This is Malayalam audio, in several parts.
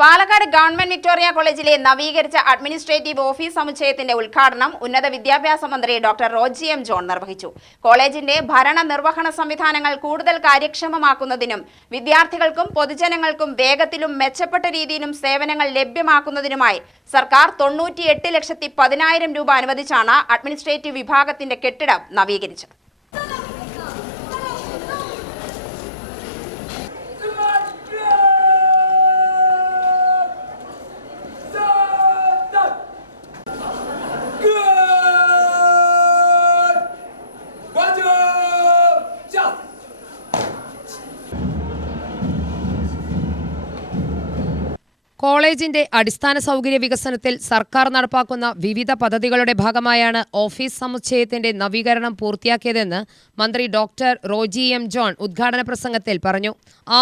പാലക്കാട് ഗവൺമെന്റ് വിക്ടോറിയ കോളേജിലെ നവീകരിച്ച അഡ്മിനിസ്ട്രേറ്റീവ് ഓഫീസ് സമുച്ചയത്തിന്റെ ഉദ്ഘാടനം ഉന്നത വിദ്യാഭ്യാസ മന്ത്രി ഡോക്ടർ റോജി എം ജോൺ നിർവഹിച്ചു. കോളേജിന്റെ ഭരണ നിർവഹണ സംവിധാനങ്ങൾ കൂടുതൽ കാര്യക്ഷമമാക്കുന്നതിനും വിദ്യാർത്ഥികൾക്കും പൊതുജനങ്ങൾക്കും വേഗത്തിലും മെച്ചപ്പെട്ട രീതിയിലും സേവനങ്ങൾ ലഭ്യമാക്കുന്നതിനുമായി സർക്കാർ 98,10,000 രൂപ അനുവദിച്ചാണ് അഡ്മിനിസ്ട്രേറ്റീവ് വിഭാഗത്തിന്റെ കെട്ടിടം നവീകരിച്ചത്. കോളേജിന്റെ അടിസ്ഥാന സൗകര്യ വികസനത്തിൽ സർക്കാർ നടപ്പാക്കുന്ന വിവിധ പദ്ധതികളുടെ ഭാഗമായാണ് ഓഫീസ് സമുച്ചയത്തിന്റെ നവീകരണം പൂർത്തിയാക്കിയതെന്ന് മന്ത്രി ഡോക്ടർ റോജി എം ജോൺ ഉദ്ഘാടന പ്രസംഗത്തിൽ പറഞ്ഞു.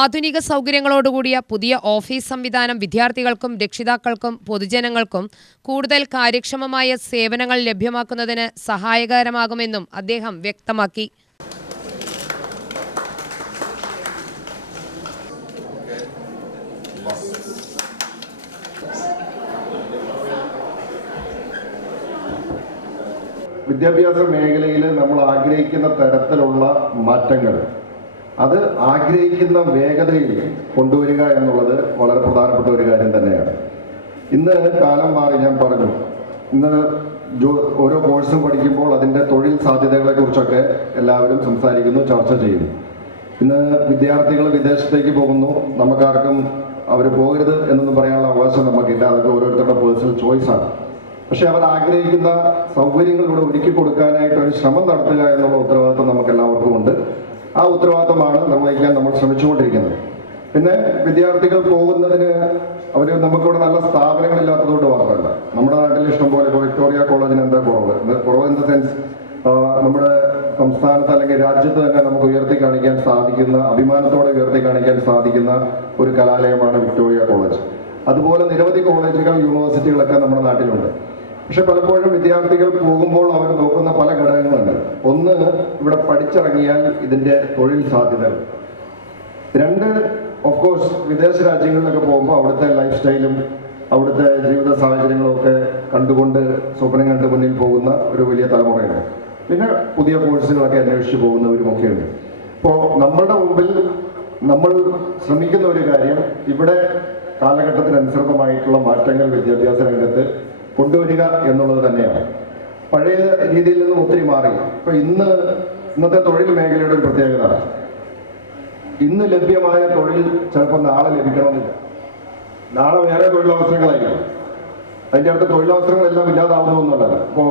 ആധുനിക സൗകര്യങ്ങളോടുകൂടിയ പുതിയ ഓഫീസ് സംവിധാനം വിദ്യാർത്ഥികൾക്കും രക്ഷിതാക്കൾക്കും പൊതുജനങ്ങൾക്കും കൂടുതൽ കാര്യക്ഷമമായ സേവനങ്ങൾ ലഭ്യമാക്കുന്നതിന് സഹായകരമാകുമെന്നും അദ്ദേഹം വ്യക്തമാക്കി. വിദ്യാഭ്യാസ മേഖലയിൽ നമ്മൾ ആഗ്രഹിക്കുന്ന തരത്തിലുള്ള മാറ്റങ്ങൾ അത് ആഗ്രഹിക്കുന്ന വേഗതയിൽ കൊണ്ടുവരിക എന്നുള്ളത് വളരെ പ്രധാനപ്പെട്ട ഒരു കാര്യം തന്നെയാണ്. ഇന്ന് കാലം മാറി, ഞാൻ പറഞ്ഞു, ഇന്ന് ഓരോ കോഴ്സും പഠിക്കുമ്പോൾ അതിൻ്റെ തൊഴിൽ സാധ്യതകളെ കുറിച്ചൊക്കെ എല്ലാവരും സംസാരിക്കുന്നു, ചർച്ച ചെയ്യുന്നു. ഇന്ന് വിദ്യാർത്ഥികൾ വിദേശത്തേക്ക് പോകുന്നു. നമുക്കാർക്കും അവർ പോകരുത് എന്നൊന്നും പറയാനുള്ള അവകാശം നമുക്കില്ല. അതൊക്കെ ഓരോരുത്തരുടെ പേഴ്സണൽ ചോയ്സാണ്. പക്ഷെ അവർ ആഗ്രഹിക്കുന്ന സൗകര്യങ്ങൾ ഇവിടെ ഒരുക്കി കൊടുക്കാനായിട്ട് ഒരു ശ്രമം നടത്തുക എന്നുള്ള ഉത്തരവാദിത്വം നമുക്ക് എല്ലാവർക്കും ഉണ്ട്. ആ ഉത്തരവാദിത്തമാണ് നിർവഹിക്കാൻ നമ്മൾ ശ്രമിച്ചുകൊണ്ടിരിക്കുന്നത്. പിന്നെ വിദ്യാർത്ഥികൾ പോകുന്നതിന് നമുക്കിവിടെ നല്ല സ്ഥാപനങ്ങളില്ലാത്തതുകൊണ്ട് മാത്രമല്ല, നമ്മുടെ നാട്ടിൽ ഇഷ്ടംപോലെ ഇപ്പോൾ വിക്ടോറിയ കോളേജിന് എന്താ കുറവ് ഇൻ ദ സെൻസ് നമ്മുടെ സംസ്ഥാനത്ത് അല്ലെങ്കിൽ രാജ്യത്ത് തന്നെ നമുക്ക് ഉയർത്തി കാണിക്കാൻ സാധിക്കുന്ന, അഭിമാനത്തോടെ ഉയർത്തി കാണിക്കാൻ സാധിക്കുന്ന ഒരു കലാലയമാണ് വിക്ടോറിയ കോളേജ്. അതുപോലെ നിരവധി കോളേജുകൾ, യൂണിവേഴ്സിറ്റികളൊക്കെ നമ്മുടെ നാട്ടിലുണ്ട്. പക്ഷെ പലപ്പോഴും വിദ്യാർത്ഥികൾ പോകുമ്പോൾ അവർ നോക്കുന്ന പല ഘടകങ്ങളുണ്ട്. ഒന്ന്, ഇവിടെ പഠിച്ചിറങ്ങിയാൽ ഇതിൻ്റെ തൊഴിൽ സാധ്യതകൾ. രണ്ട്, ഓഫ് കോഴ്സ് വിദേശ രാജ്യങ്ങളിലൊക്കെ പോകുമ്പോൾ അവിടുത്തെ ലൈഫ് സ്റ്റൈലും അവിടുത്തെ ജീവിത സാഹചര്യങ്ങളും ഒക്കെ കണ്ടുകൊണ്ട് സ്വപ്നം കണ്ട് മുന്നിൽ പോകുന്ന ഒരു വലിയ തലമുറയുണ്ട്. പിന്നെ പുതിയ കോഴ്സുകളൊക്കെ അന്വേഷിച്ച് പോകുന്നവരുമൊക്കെയുണ്ട്. ഇപ്പോൾ നമ്മളുടെ മുമ്പിൽ നമ്മൾ ശ്രമിക്കുന്ന ഒരു കാര്യം, ഇവിടെ കാലഘട്ടത്തിനനുസൃതമായിട്ടുള്ള മാറ്റങ്ങൾ വിദ്യാഭ്യാസ രംഗത്ത് കൊണ്ടുവരിക എന്നുള്ളത് തന്നെയാണ്. പഴയ രീതിയിൽ നിന്നും ഒത്തിരി മാറി. ഇപ്പൊ ഇന്നത്തെ തൊഴിൽ മേഖലയുടെ ഒരു പ്രത്യേകത, ഇന്ന് ലഭ്യമായ തൊഴിൽ ചിലപ്പോൾ നാളെ ലഭിക്കണമെന്നില്ല. നാളെ വേറെ തൊഴിലവസരങ്ങളായിരിക്കും. അതിൻ്റെ അടുത്ത തൊഴിലവസരങ്ങളെല്ലാം ഇല്ലാതാവുന്നൊന്നുമല്ല. ഇപ്പോൾ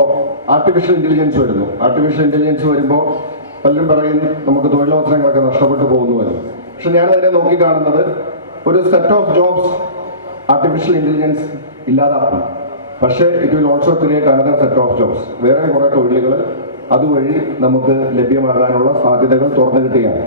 ആർട്ടിഫിഷ്യൽ ഇന്റലിജൻസ് വരുന്നു. ആർട്ടിഫിഷ്യൽ ഇന്റലിജൻസ് വരുമ്പോൾ പലരും പറയുന്നു നമുക്ക് തൊഴിലവസരങ്ങളൊക്കെ നഷ്ടപ്പെട്ടു പോകുന്നു എന്ന്. പക്ഷെ ഞാൻ അതിനെ നോക്കിക്കാണുന്നത്, ഒരു set of jobs artificial intelligence ഇല്ലാതാക്കും. പക്ഷേ it will also create another set of jobs. വേറെ കുറേ തൊഴിലുകൾ അതുവഴി നമുക്ക് ലഭ്യമാകാനുള്ള സാധ്യതകൾ തുറന്നു കിട്ടുകയാണ്.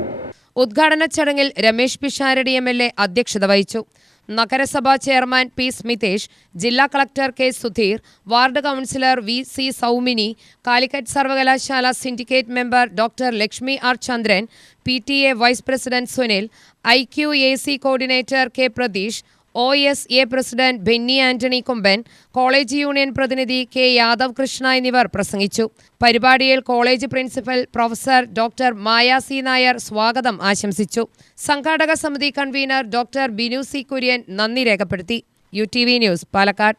ഉദ്ഘാടന ചടങ്ങിൽ രമേശ് പിഷാരടി MLA അധ്യക്ഷത വഹിച്ചു. നഗരസഭാ ചെയർമാൻ P. സ്മിതേഷ്, ജില്ലാ collector K. Sudheer, ward councillor VC Soumini, Calicut സർവകലാശാല syndicate member doctor Lakshmi R. Chandran, PTA vice president Sunil, IQAC coordinator K. Pratheesh, OSA president Benny Antony Kumban, college union പ്രതിനിധി K. യാദവ് കൃഷ്ണ എന്നിവർ പ്രസംഗിച്ചു. പരിപാടിയിൽ college principal professor doctor Maya C Nair സ്വാഗതം ആശംസിച്ചു. സംഘാടക സമിതി convener doctor Binu C Kurian നന്ദി രേഖപ്പെടുത്തി. UTV news, Palakkad.